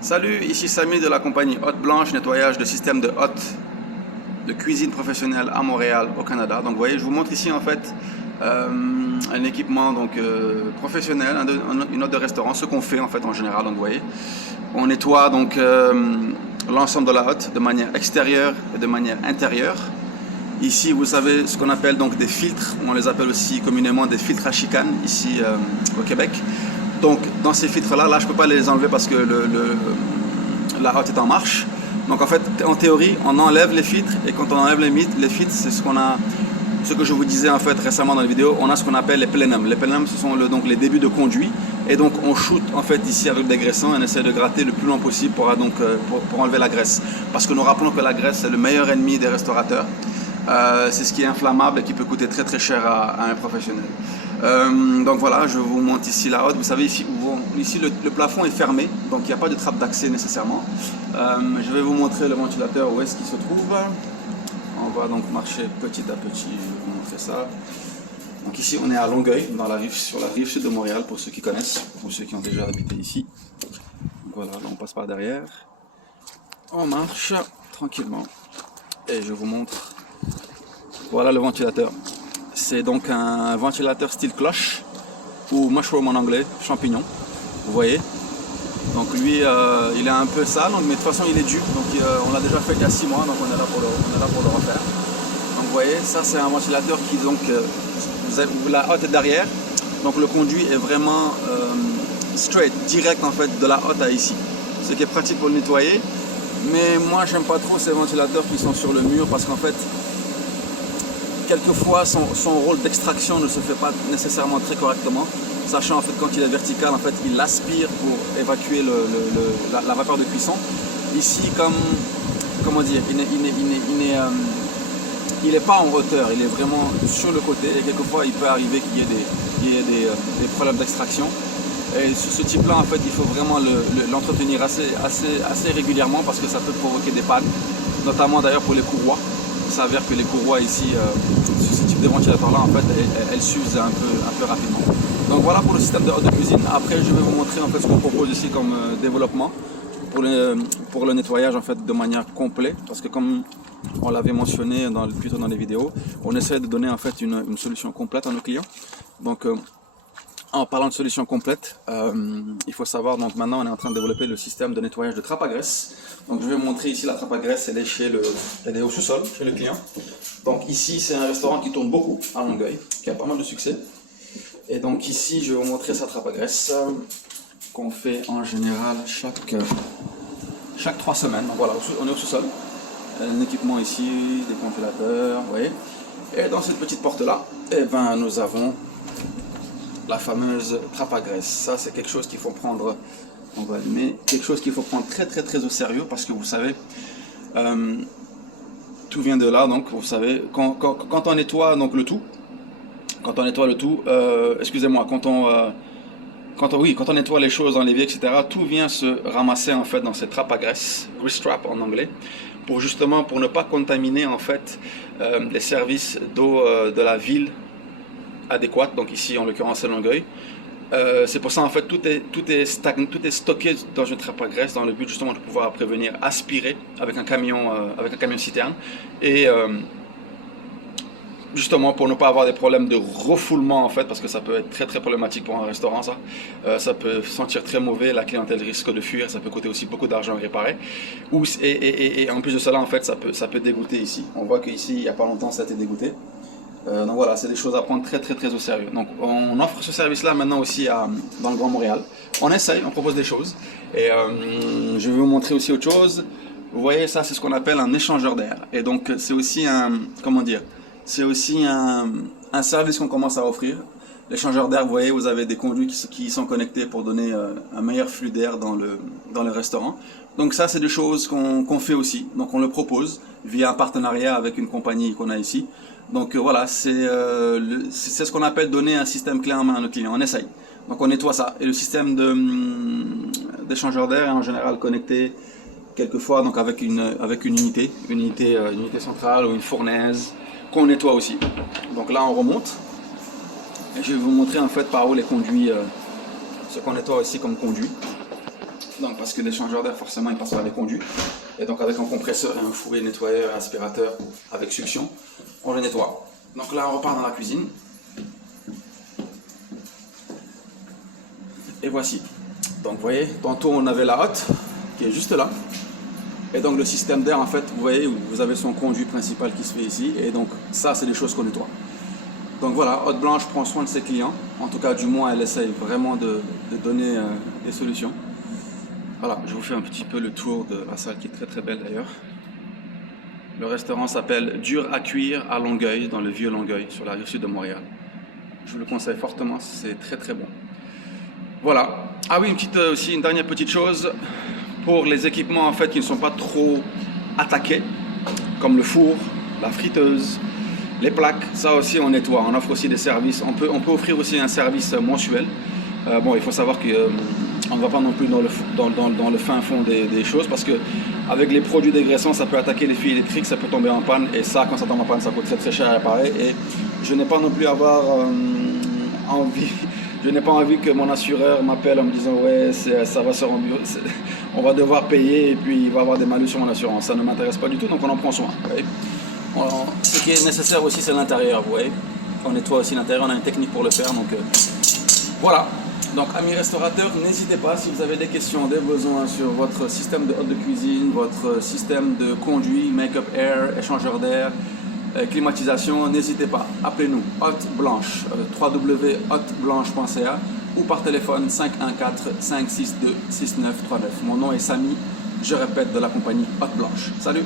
Salut, ici Samy de la compagnie Hôte Blanche, nettoyage de système de hôtes de cuisine professionnelle à Montréal, au Canada. Donc vous voyez, je vous montre ici en fait un équipement professionnel, une hôte de restaurant, ce qu'on fait en fait en général. Donc vous voyez, on nettoie l'ensemble de la hôte de manière extérieure et de manière intérieure. Ici, vous savez ce qu'on appelle donc des filtres, on les appelle aussi communément des filtres à chicane ici au Québec. Donc dans ces filtres-là, je ne peux pas les enlever parce que la hotte est en marche. Donc en fait, en théorie, on enlève les filtres et quand on enlève les filtres, c'est ce que je vous disais en fait récemment dans la vidéo, on a ce qu'on appelle les plenums. Les plenums, ce sont donc les débuts de conduit et donc on shoot en fait ici avec le dégraissant et on essaie de gratter le plus loin possible pour enlever la graisse. Parce que nous rappelons que la graisse c'est le meilleur ennemi des restaurateurs. C'est ce qui est inflammable et qui peut coûter très très cher à un professionnel. Donc voilà, je vous montre ici la hotte. Vous savez, ici le plafond est fermé, donc il n'y a pas de trappe d'accès nécessairement. Je vais vous montrer le ventilateur, où est-ce qu'il se trouve. On va donc marcher petit à petit, je vais vous montrer ça. Donc ici on est à Longueuil, sur la rive sud de Montréal, pour ceux qui connaissent, pour ceux qui ont déjà habité ici. Donc voilà, là on passe par derrière. On marche tranquillement et je vous montre. Voilà le ventilateur. C'est donc un ventilateur style cloche ou mushroom en anglais, champignon. Vous voyez. Donc lui, il est un peu sale, mais de toute façon il est dur. Donc on l'a déjà fait il y a 6 mois, donc on est là pour le refaire. Donc vous voyez, ça c'est un ventilateur qui la hotte est derrière. Donc le conduit est vraiment straight, direct en fait de la hotte à ici. Ce qui est pratique pour le nettoyer. Mais moi j'aime pas trop ces ventilateurs qui sont sur le mur parce qu'en fait quelquefois son rôle d'extraction ne se fait pas nécessairement très correctement, sachant en fait quand il est vertical en fait il aspire pour évacuer la vapeur de cuisson. Ici comment dire, il n'est pas en hauteur, il est vraiment sur le côté et quelquefois il peut arriver qu'il y ait des problèmes d'extraction. Et sur ce type là en fait il faut vraiment l'entretenir assez régulièrement parce que ça peut provoquer des pannes, notamment d'ailleurs pour les courroies. Il s'avère que les courroies ici, sur ce type de ventilateur là en fait elles s'usent un peu rapidement. Donc voilà pour le système de hotte de cuisine. Après je vais vous montrer en fait ce qu'on propose ici comme développement pour le nettoyage en fait de manière complète, parce que comme on l'avait mentionné plus tôt dans les vidéos, on essaie de donner en fait une solution complète à nos clients. Donc en parlant de solution complète, il faut savoir, donc maintenant on est en train de développer le système de nettoyage de trappe à graisse. Donc je vais vous montrer ici la trappe à graisse, elle est au sous-sol chez le client. Donc ici c'est un restaurant qui tourne beaucoup à Longueuil, qui a pas mal de succès. Et donc ici je vais vous montrer sa trappe à graisse qu'on fait en général chaque 3 semaines. Donc voilà, on est au sous-sol. Un équipement ici, des congélateurs, vous voyez. Et dans cette petite porte là, eh ben, nous avons la fameuse trappe à graisse. Ça c'est quelque chose qu'il faut prendre, on va allumer, quelque chose qu'il faut prendre très au sérieux parce que vous savez, tout vient de là. Donc vous savez, quand on nettoie donc le tout, excusez-moi, quand on nettoie les choses dans l'évier, etc., tout vient se ramasser en fait dans cette trappe à graisse, grease trap en anglais, pour ne pas contaminer en fait les services d'eau de la ville adéquate. Donc ici en l'occurrence c'est Longueuil. C'est pour ça en fait tout est stocké dans une trappe à graisse dans le but justement de pouvoir prévenir aspirer avec un camion citerne et justement pour ne pas avoir des problèmes de refoulement en fait, parce que ça peut être très problématique pour un restaurant ça. Ça peut sentir très mauvais, la clientèle risque de fuir, ça peut coûter aussi beaucoup d'argent à réparer. Et en plus de cela en fait ça peut dégoûter ici. On voit qu'ici il n'y a pas longtemps ça a été dégoûté. Donc voilà, c'est des choses à prendre très au sérieux. Donc on offre ce service-là maintenant aussi dans le Grand Montréal. On essaye, on propose des choses. Et je vais vous montrer aussi autre chose. Vous voyez, ça c'est ce qu'on appelle un échangeur d'air. Et donc c'est aussi un service qu'on commence à offrir. L'échangeur d'air, vous voyez, vous avez des conduits qui sont connectés pour donner un meilleur flux d'air dans le restaurant. Donc ça c'est des choses qu'on fait aussi. Donc on le propose via un partenariat avec une compagnie qu'on a ici. Donc voilà, c'est ce qu'on appelle donner un système clé en main à nos clients. On essaye. Donc on nettoie ça. Et le système d'échangeur d'air est en général connecté quelquefois donc avec une unité centrale ou une fournaise qu'on nettoie aussi. Donc là on remonte. Et je vais vous montrer en fait par où les conduits, ce qu'on nettoie aussi comme conduit. Donc parce que l'échangeur d'air forcément il passe par les conduits. Et donc avec un compresseur et un fouet nettoyeur, un aspirateur avec succion, on le nettoie. Donc là on repart dans la cuisine. Et voici. Donc vous voyez, tantôt on avait la hotte qui est juste là. Et donc le système d'air en fait, vous voyez, vous avez son conduit principal qui se fait ici. Et donc ça c'est des choses qu'on nettoie. Donc voilà, Hotte Blanche prend soin de ses clients. En tout cas, du moins, elle essaye vraiment de donner des solutions. Voilà, je vous fais un petit peu le tour de la salle qui est très très belle d'ailleurs. Le restaurant s'appelle Dur à cuire à Longueuil, dans le vieux Longueuil, sur la rive sud de Montréal. Je vous le conseille fortement, c'est très très bon. Voilà. Ah oui, aussi une dernière petite chose. Pour les équipements en fait qui ne sont pas trop attaqués, comme le four, la friteuse, les plaques, ça aussi on nettoie, on offre aussi des services, on peut offrir aussi un service mensuel. Bon, il faut savoir qu'on ne va pas non plus dans le fin fond des choses parce que avec les produits dégraissants, ça peut attaquer les fils électriques, ça peut tomber en panne et ça, quand ça tombe en panne, ça coûte très très cher à réparer et je n'ai pas non plus je n'ai pas envie que mon assureur m'appelle en me disant ouais, ça va se rendre, on va devoir payer et puis il va y avoir des malus sur mon assurance. Ça ne m'intéresse pas du tout, donc on en prend soin. Ce qui est nécessaire aussi, c'est l'intérieur, vous voyez. On nettoie aussi l'intérieur, on a une technique pour le faire. Donc voilà. Donc amis restaurateurs, n'hésitez pas si vous avez des questions, des besoins sur votre système de hotte de cuisine, votre système de conduit, make-up air, échangeur d'air, climatisation, n'hésitez pas, appelez-nous Hotte Blanche, www.hotteblanche.ca ou par téléphone 514-562-6939. Mon nom est Samy, je répète, de la compagnie Hotte Blanche. Salut!